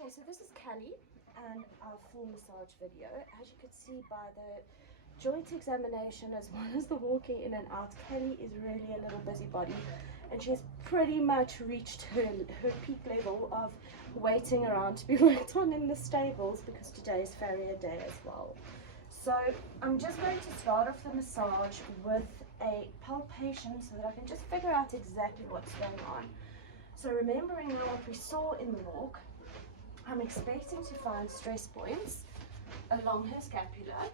Okay, so this is Callie and our full massage video. As you could see by the joint examination as well as the walking in and out, Callie is really a little busybody and she's pretty much reached her peak level of waiting around to be worked on in the stables because today is farrier day as well. So I'm just going to start off the massage with a palpation so that I can just figure out exactly what's going on. So remembering what we saw in the walk, I'm expecting to find stress points along her scapula,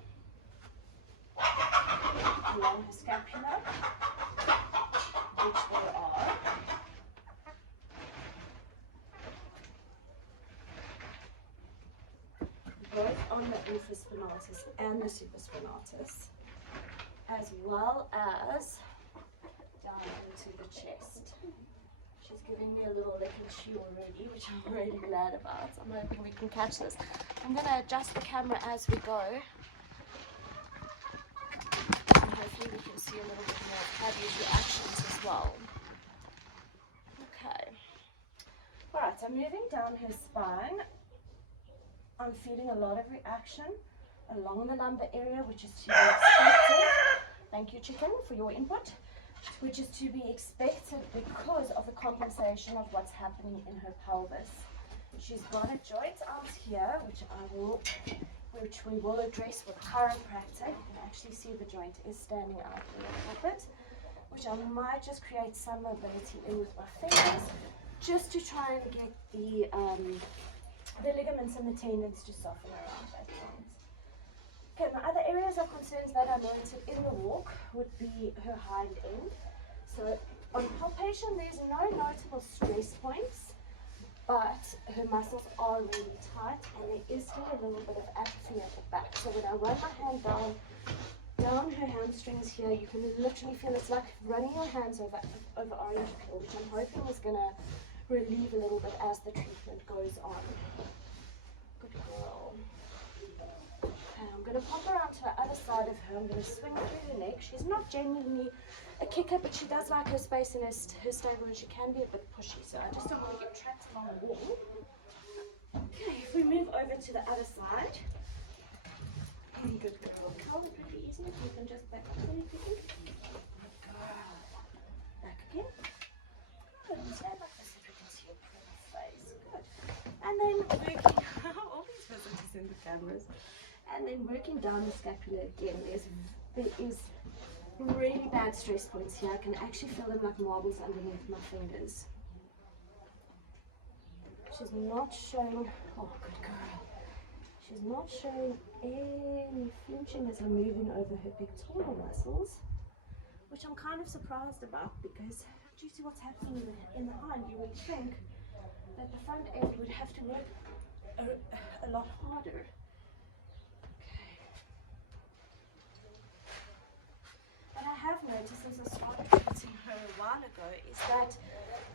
which there are. Both on the infraspinatus and the supraspinatus, as well as down into the chest. She's giving me a little lick and chew already, which I'm really glad about. I'm hoping we can catch this. I'm going to adjust the camera as we go. And hopefully we can see a little bit more of Caddie's reactions as well. Okay. Alright, I'm moving down her spine. I'm feeling a lot of reaction along the lumbar area, which is to be expected. Thank you, chicken, for your input. Which is to be expected because of the compensation of what's happening in her pelvis. She's got a joint out here, which we will address with chiropractic. You can actually see the joint is standing out a little bit, which I might just create some mobility in with my fingers, just to try and get the ligaments and the tendons to soften around that joint. Okay, my other areas of concerns that I noted in the walk would be her hind end. So on palpation, there's no notable stress points, but her muscles are really tight and there is still a little bit of atrophy at the back. So when I run my hand down her hamstrings here, you can literally feel it's like running your hands over orange peel, which I'm hoping is going to relieve a little bit as the treatment goes on. Good girl. I'm going to pop around to the other side of her. I'm going to swing through her neck. She's not genuinely a kicker, but she does like her space in her stable and she can be a bit pushy. So I just don't want to get trapped along the wall. Okay, if we move over to the other side. Good girl. Calm it pretty easy. You can just back up really quickly. Good girl. Back again. Good. Stand like this if you can see your pretty face. Good. And then working all these visitors in the cameras. And then working down the scapula again, there is really bad stress points here. I can actually feel them like marbles underneath my fingers. She's not showing, oh good girl, she's not showing any flinching as I'm moving over her pectoral muscles, which I'm kind of surprised about because due to what's happening in the hind, you would think that the front end would have to work a lot harder. What I have noticed since I started treating her a while ago is that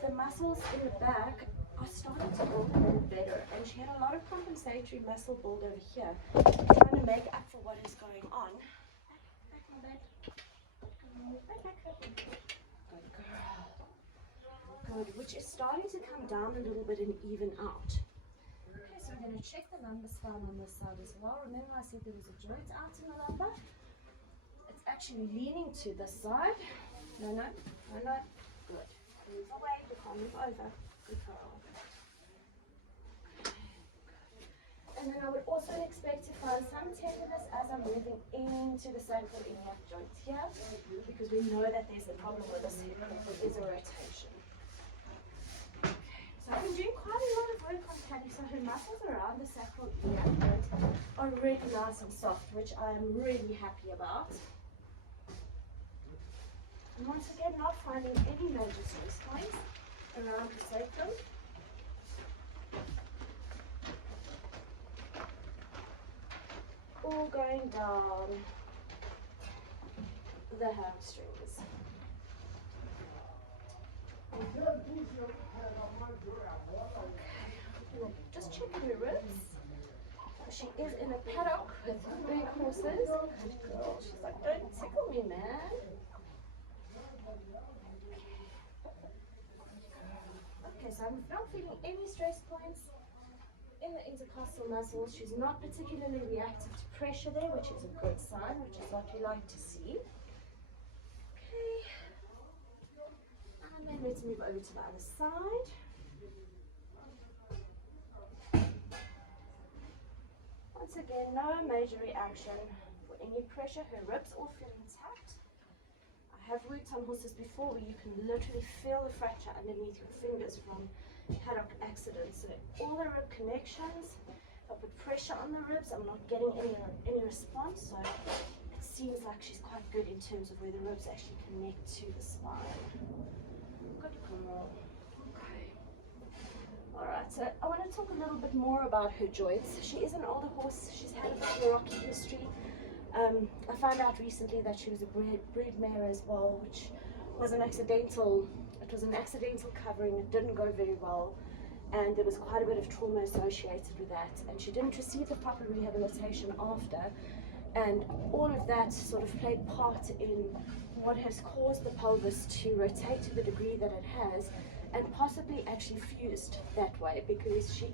the muscles in the back are starting to build a little better, and she had a lot of compensatory muscle build over here, trying to make up for what is going on. Back, my bed. Back. Good girl. Good, which is starting to come down a little bit and even out. Okay, so we're going to check the lumbar spine on this side as well. Remember I said there was a joint out in the lumbar? Actually leaning to this side. No. Good. Move away. You can't move over. Good girl. And then I would also expect to find some tenderness as I'm moving into the sacral iliac joint here, because we know that there's a problem with this hip. There is a rotation. Okay. So I've been doing quite a lot of work on Callie. So her muscles around the sacral iliac joint are really nice and soft, which I'm really happy about. And once again, not finding any major stress points around the sacrum. All going down the hamstrings. Okay. Just checking her ribs. She is in a paddock with big horses. She's like, don't tickle me, man. Okay, so I'm not feeling any stress points. in the intercostal muscles. She's not particularly reactive to pressure there, which is a good sign, which is what we like to see. Okay. And then let's move over to the other side. Once again, no major reaction for any pressure. Her ribs all feel intact. I have worked on horses before where you can literally feel the fracture underneath your fingers from paddock accidents. So all the rib connections, if I put pressure on the ribs, I'm not getting any response. So it seems like she's quite good in terms of where the ribs actually connect to the spine. Good girl. Okay. Alright, so I want to talk a little bit more about her joints. She is an older horse. She's had a bit of a rocky history. I found out recently that she was a breed mare as well, which was an accidental. It was an accidental covering. It didn't go very well, and there was quite a bit of trauma associated with that. And she didn't receive the proper rehabilitation after, and all of that sort of played part in what has caused the pelvis to rotate to the degree that it has, and possibly actually fused that way, because she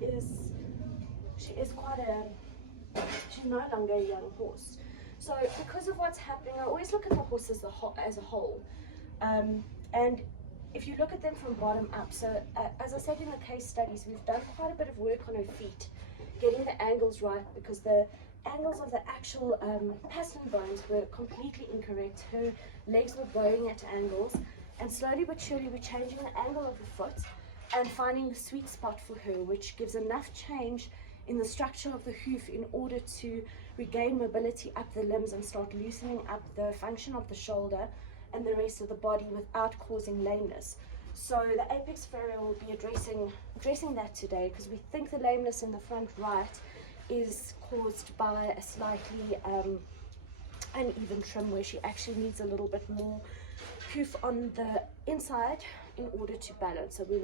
is quite a, she's no longer a young horse. So because of what's happening, I always look at the horse as a whole. And if you look at them from bottom up, so as I said in the case studies, we've done quite a bit of work on her feet, getting the angles right, because the angles of the actual pastern bones were completely incorrect. Her legs were bowing at angles, and slowly but surely we're changing the angle of the foot and finding the sweet spot for her, which gives enough change in the structure of the hoof in order to regain mobility up the limbs and start loosening up the function of the shoulder and the rest of the body without causing lameness. So the apex farrier will be addressing that today, because we think the lameness in the front right is caused by a slightly uneven trim, where she actually needs a little bit more hoof on the inside in order to balance. So we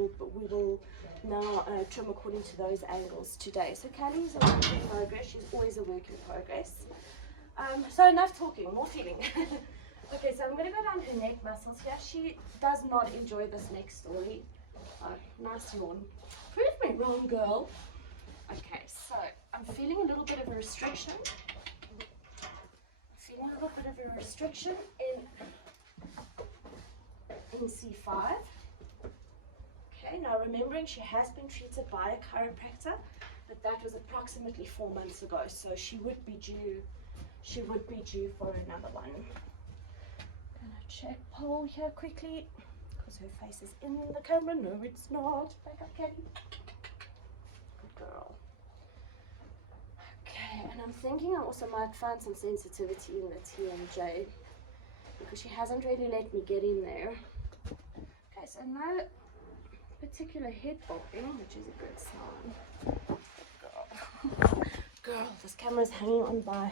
will now trim according to those angles today. So Callie is a work in progress. She's always a work in progress. So enough talking, more feeling. Okay, so I'm going to go down her neck muscles here. She does not enjoy this neck story. Oh, nice yawn. Prove me wrong, girl. Okay, so I'm feeling a little bit of a restriction. In C5. Okay, now remembering she has been treated by a chiropractor, but that was approximately 4 months ago, so she would be due for another one. Gonna check pole here quickly, because her face is in the camera. No, it's not. Back up, Katie. Good girl. Okay, and I'm thinking I also might find some sensitivity in the TMJ, because she hasn't really let me get in there. Okay, so no particular head bobbing, which is a good sign. Girl. Girl, this camera is hanging on by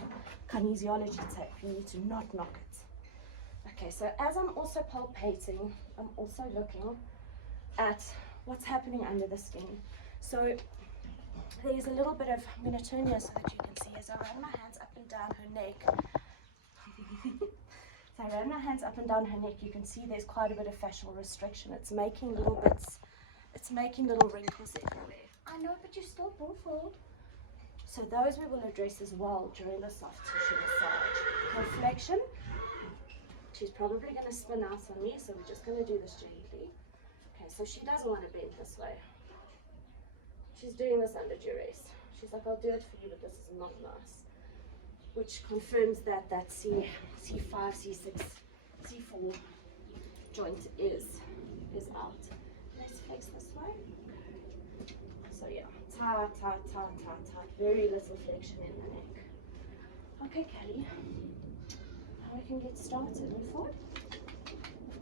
kinesiology tape. You need to not knock it. Okay, so as I'm also palpating, I'm also looking at what's happening under the skin. So there's a little bit of, I'm going to turn here so that you can see, as I run my hands up and down her neck. So I run my hands up and down her neck, you can see there's quite a bit of fascial restriction. It's making little bits, it's making little wrinkles everywhere. I know, but you're still beautiful. So those we will address as well during the soft tissue massage. Her flexion, she's probably going to spin out on me, so we're just going to do this gently. Okay, so she doesn't want to bend this way. She's doing this under duress. She's like, I'll do it for you, but this is not nice. Which confirms that that C5, C6, C4 joint is out. Let's face this way. So yeah, tight, tight, tight, tight, tight. Very little flexion in the neck. Okay, Callie. Now we can get started. Move forward.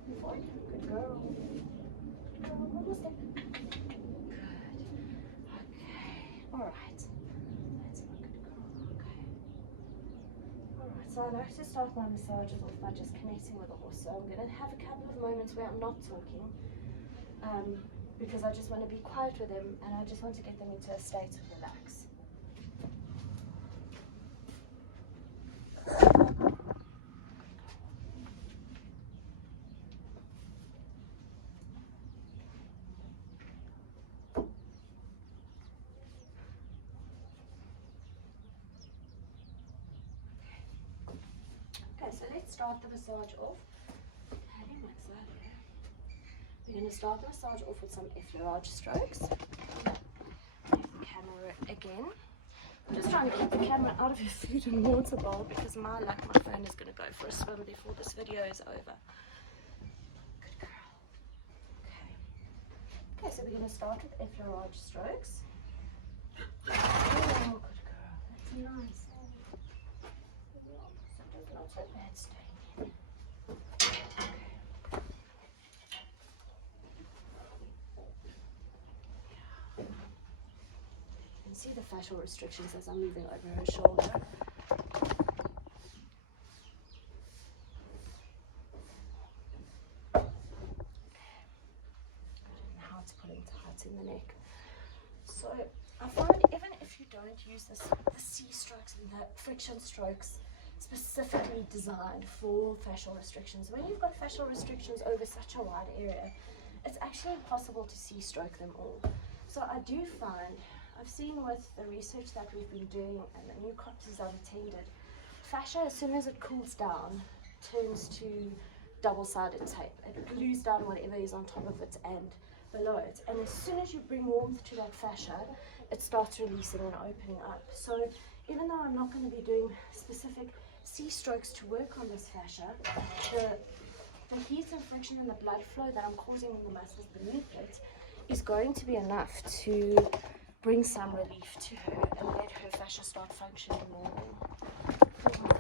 Move forward. Good girl. Good girl. One more step. Good. Okay. All right. That's my good girl. Okay. All right. So I like to start my massages off by just connecting with the horse. So I'm going to have a couple of moments where I'm not talking. Because I just want to be quiet with them, and I just want to get them into a state of relax. start the massage off. We're going to start the massage off with some effleurage strokes. The camera again. I'm just trying to keep the camera out of your food and water bowl because my luck, my phone is going to go for a swim before this video is over. Good girl. Okay, so we're going to start with effleurage strokes. Oh, good girl. That's nice. Not so bad staying in. You can see the facial restrictions as I'm moving over her shoulder. Now it's pulling tight in the neck. So I find even if you don't use the C strokes and the friction strokes specifically designed for facial restrictions, when you've got facial restrictions over such a wide area, it's actually impossible to C-stroke them all. So I do find, I've seen with the research that we've been doing and the new copses I've attended, fascia, as soon as it cools down, turns to double-sided tape. It glues down whatever is on top of it and below it. And as soon as you bring warmth to that fascia, it starts releasing and opening up. So even though I'm not going to be doing specific C-strokes to work on this fascia, the heat and friction and the blood flow that I'm causing in the muscles beneath it is going to be enough to bring some relief to her and let her fascia start functioning normal. Once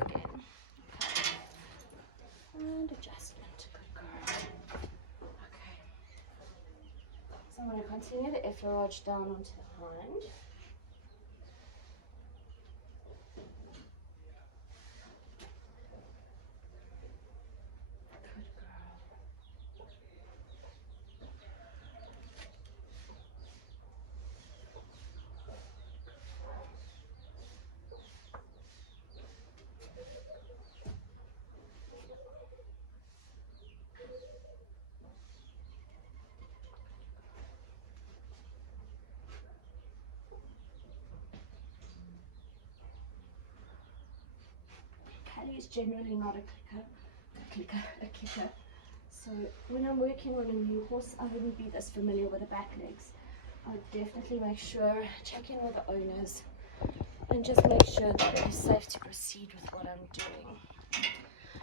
again. Okay. And adjustment. Good girl. Okay. So I'm going to continue the effleurage down onto the hind. Callie is generally not a kicker. So when I'm working on a new horse, I wouldn't be this familiar with the back legs. I would definitely make sure, check in with the owners, and just make sure that it is safe to proceed with what I'm doing.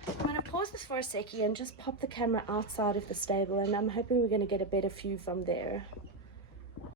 I'm going to pause this for a second and just pop the camera outside of the stable, and I'm hoping we're going to get a better view from there.